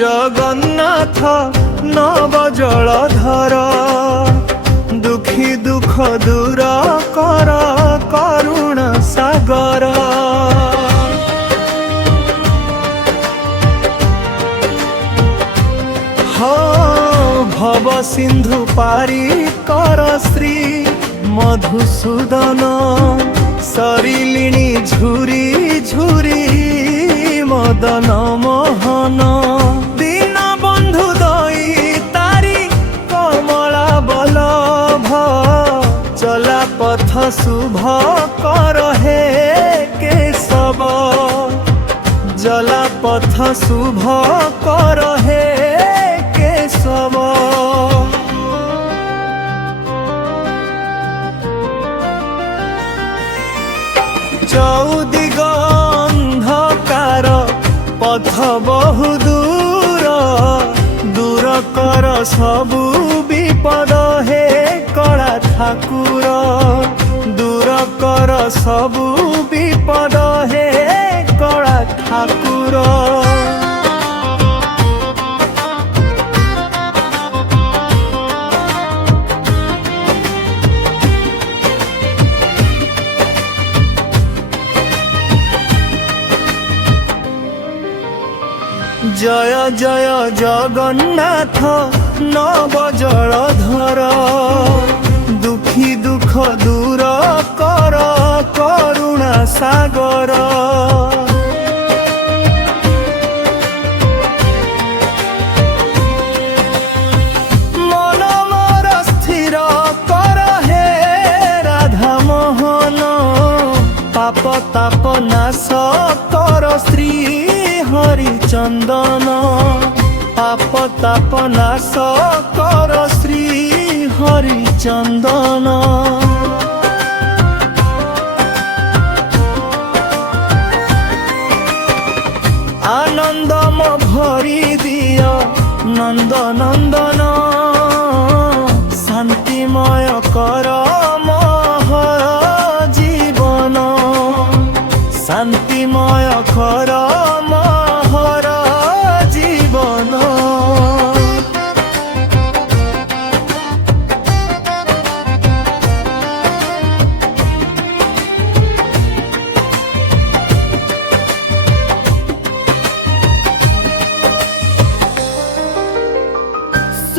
जगन्नाथ नव जलधर दुखी दुख दूर कर करुण सागर भव सिंधु पारी कर श्री मधुसूदन सरिलिणी झुरी झुरी मदन मोहन दीन बंधु दई तारी कमला बल्लभ चला पथ शुभ कर हे केशव जला पथ शुभ कर हे केशव चौदिग अंधकार पथ बहु दूर दूर कर सबु विपद हे कला ठाकुर दूर कर सबु विपद हे कला ठाकुर जय जय जगन्नाथ नव जलधर दुखी दुख दूर कर करुणा सागर मन मोर स्थिर कर हे राधा मोहन पाप ताप नाश कर श्री हरिचंदन पाप ताप नाश कर श्री हरिचंदन आनंदम भरी दिया नंद नंदन शांतिमय कर मोहर जीवन शांतिमय कर मोहर जीवन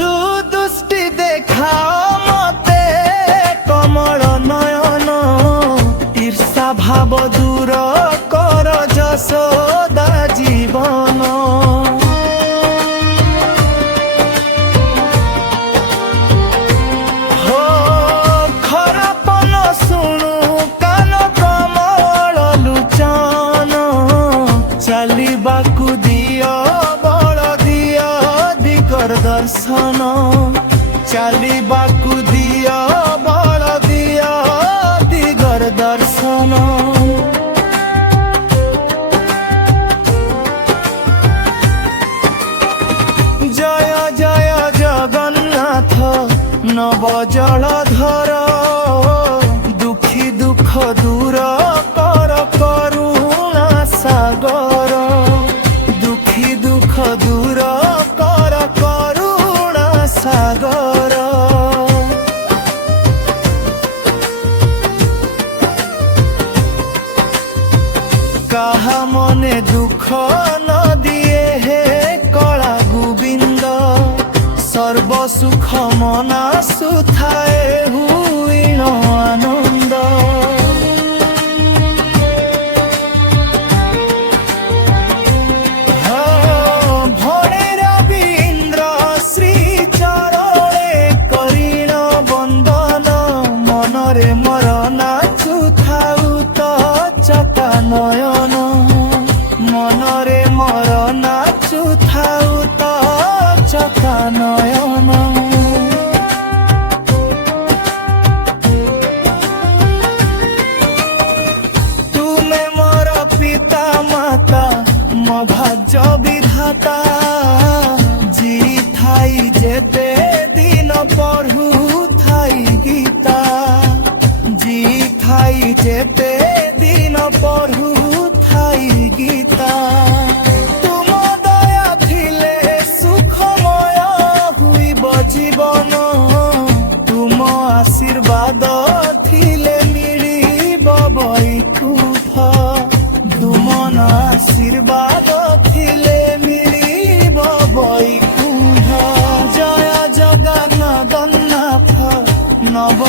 सुदृष्टि देखा मते कमल नयन ईर्षा भाव दूर कर यशोदा जीवन हो खरापन शुणु कान कमल लुचन चलिबाकु दिया बल दिया दिगर दर्शन चलिबाकु दिया बल दिया दिगर दर्शन जय जय जगन्नाथ नव जलधर दुखी दुख दूर कर करुणा सागर दुखी दुख दूर कर करुणा सागर कहा मने दुख न दिए हे कला गोविंद सर्व सुख मना सुथाए हुईन आनंद भणे रवीन्द्र श्री चरणे करीण बंदन मनरे मर नाचुथाउ तो चका नयन मनरे मर नाचुथाउ तो चका नयन आशीर्वाद थिले मिलिब वैकुंठ जय जगन्नाथ नव